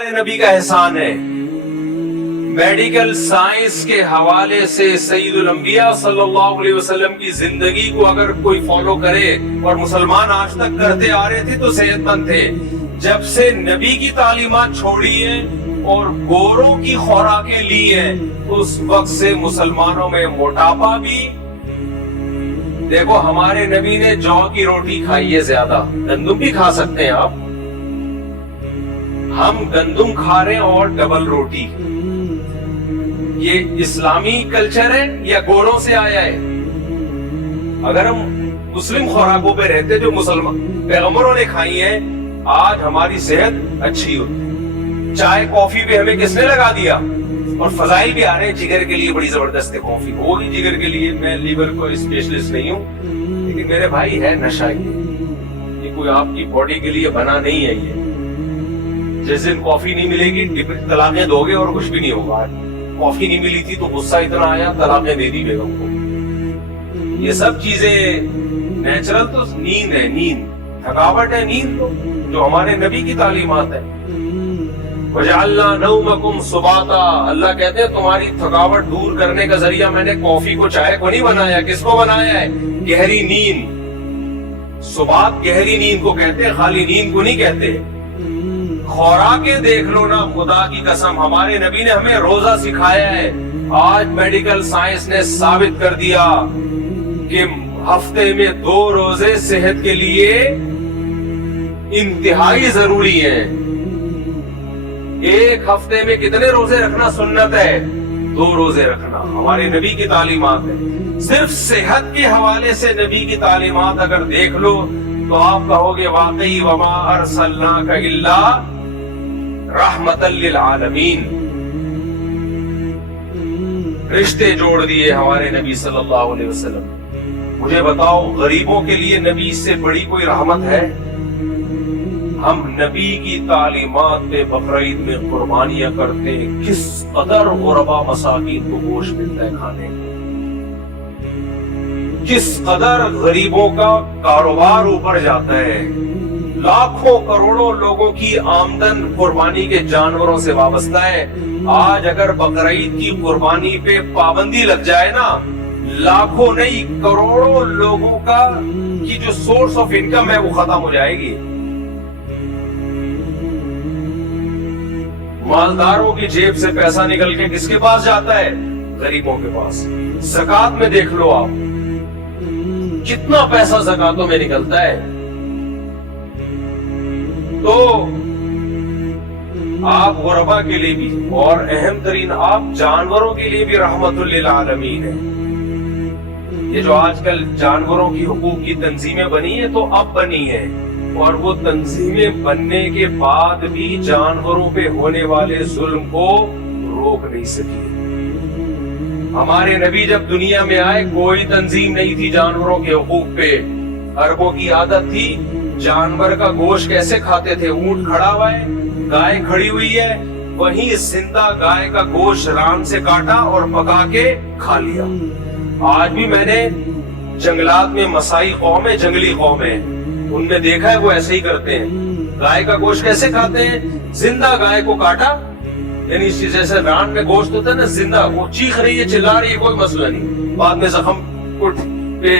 ہمارے نبی کا احسان ہے. میڈیکل سائنس کے حوالے سے سید الانبیاء صلی اللہ علیہ وسلم کی زندگی کو اگر کوئی فالو کرے، اور مسلمان آج تک کرتے آ رہے تھے تو صحت مند تھے. جب سے نبی کی تعلیمات چھوڑی ہیں اور گوروں کی خوراکیں لی ہیں، اس وقت سے مسلمانوں میں موٹاپا بھی. دیکھو ہمارے نبی نے جو کی روٹی کھائی ہے زیادہ، گندم بھی کھا سکتے ہیں آپ، ہم گندم کھا رہے ہیں اور ڈبل روٹی. یہ اسلامی کلچر ہے یا گوروں سے آیا ہے؟ اگر ہم مسلم خوراکوں پہ رہتے جو مسلمان پیغمبروں نے کھائی ہیں، آج ہماری صحت اچھی ہوتی. چائے کافی پہ ہمیں کس نے لگا دیا؟ اور فضائل بھی آ رہے ہیں جگر کے لیے بڑی زبردست ہے کافی. وہی جگر کے لیے میں لیور کو اسپیشلسٹ نہیں ہوں، لیکن میرے بھائی ہے نشہ. یہ کوئی آپ کی باڈی کے لیے بنا نہیں ہے. یہ جس دن کافی نہیں ملے گی طلاقیں دو گے اور کچھ بھی نہیں ہوگا. کافی نہیں ملی تھی تو غصہ اتنا آیا، طلاقیں دے دی بیگم کو. یہ سب چیزیں نیچرل تو نیند ہے، نیند تھکاوٹ ہے، نیند تو جو ہمارے نبی کی تعلیمات ہے. وَجَعَلْنَا نَوْمَكُمْ سُبَاتًا، اللہ کہتے ہیں تمہاری تھکاوٹ دور کرنے کا ذریعہ میں نے کافی کو چائے کو نہیں بنایا. کس کو بنایا ہے؟ گہری نیند. سبات گہری نیند کو کہتے ہیں، خالی نیند کو نہیں کہتے. خوراکیں دیکھ لو نا، خدا کی قسم ہمارے نبی نے ہمیں روزہ سکھایا ہے. آج میڈیکل سائنس نے ثابت کر دیا کہ ہفتے میں 2 روزے صحت کے لیے انتہائی ضروری ہیں. ایک ہفتے میں کتنے روزے رکھنا سنت ہے؟ 2 روزے رکھنا ہمارے نبی کی تعلیمات ہے. صرف صحت کے حوالے سے نبی کی تعلیمات اگر دیکھ لو تو آپ کہو گے واقعی وما ارسلناک الا رحمتا للعالمین. رشتے جوڑ دیے ہمارے نبی صلی اللہ علیہ وسلم. مجھے بتاؤ غریبوں کے لیے نبی سے بڑی کوئی رحمت ہے؟ ہم نبی کی تعلیمات پہ بقرعید میں قربانیاں کرتے ہیں. کس قدر غربا مساکین کو گوشت ملتا ہے کھانے کو، کس قدر غریبوں کا کاروبار اوپر جاتا ہے. لاکھوں کروڑوں لوگوں کی آمدن قربانی کے جانوروں سے وابستہ ہے. آج اگر بقرعید کی قربانی پہ پابندی لگ جائے نا، لاکھوں نہیں کروڑوں لوگوں کا کی جو سورس آف انکم ہے وہ ختم ہو جائے گی. مالداروں کی جیب سے پیسہ نکل کے کس کے پاس جاتا ہے؟ غریبوں کے پاس. زکات میں دیکھ لو آپ کتنا پیسہ زکاتوں میں نکلتا ہے. تو آپ غربا کے لیے بھی اور اہم ترین آپ جانوروں کے لیے بھی رحمت للعالمین ہے. یہ جو آج کل جانوروں کی حقوق کی تنظیمیں بنی ہیں تو اب بنی ہیں، اور وہ تنظیمیں بننے کے بعد بھی جانوروں پہ ہونے والے ظلم کو روک نہیں سکی. ہمارے نبی جب دنیا میں آئے کوئی تنظیم نہیں تھی جانوروں کے حقوق پہ. عربوں کی عادت تھی جانور کا گوشت کیسے کھاتے تھے؟ اونٹ کھڑا ہوا ہے، گائے کھڑی ہوئی ہے، وہیں زندہ گائے کا گوشت ران سے کاٹا اور پکا کے کھا لیا. آج بھی میں نے جنگلات میں مسائی قوم ہے، جنگلی قوم ہے، ان میں دیکھا ہے وہ ایسے ہی کرتے ہیں. گائے کا گوشت کیسے کھاتے ہیں؟ زندہ گائے کو کاٹا، یعنی جیسے ران میں گوشت ہوتا ہے نا زندہ، وہ چیخ رہی ہے چلا رہی ہے کوئی مسئلہ نہیں، بعد میں زخم پہ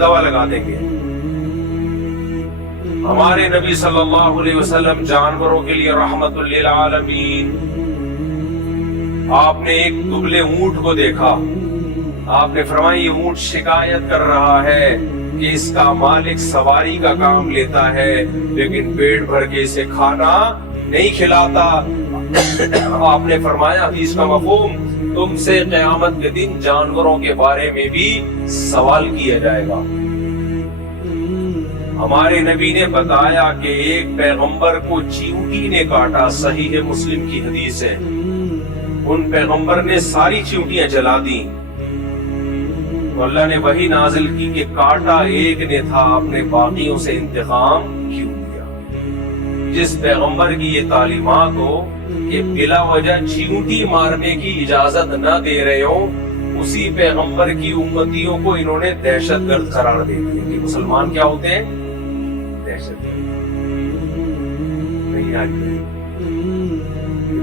دوا لگا دیں گے. ہمارے نبی صلی اللہ علیہ وسلم جانوروں کے لیے رحمت للعالمین. آپ نے ایک دبلے اونٹ کو دیکھا، آپ نے فرمایا یہ اونٹ شکایت کر رہا ہے کہ اس کا مالک سواری کا کام لیتا ہے لیکن پیٹ بھر کے اسے کھانا نہیں کھلاتا. آپ نے فرمایا حدیث کا مفہوم، تم سے قیامت کے دن جانوروں کے بارے میں بھی سوال کیا جائے گا. ہمارے نبی نے بتایا کہ ایک پیغمبر کو چیونٹی نے کاٹا، صحیح مسلم کی حدیث ہے. ان پیغمبر نے ساری چیونٹیاں جلا دی، تو اللہ نے وہی نازل کی کہ کاٹا ایک نے تھا، اپنے باقیوں سے انتقام کیوں لیا. جس پیغمبر کی یہ تعلیمات ہو کہ بلا وجہ چیونٹی مارنے کی اجازت نہ دے رہے ہو، اسی پیغمبر کی امتیوں کو انہوں نے دہشت گرد قرار دے دیا کہ مسلمان کیا ہوتے ہیں؟ دہشت گرد. نہیں آج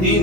3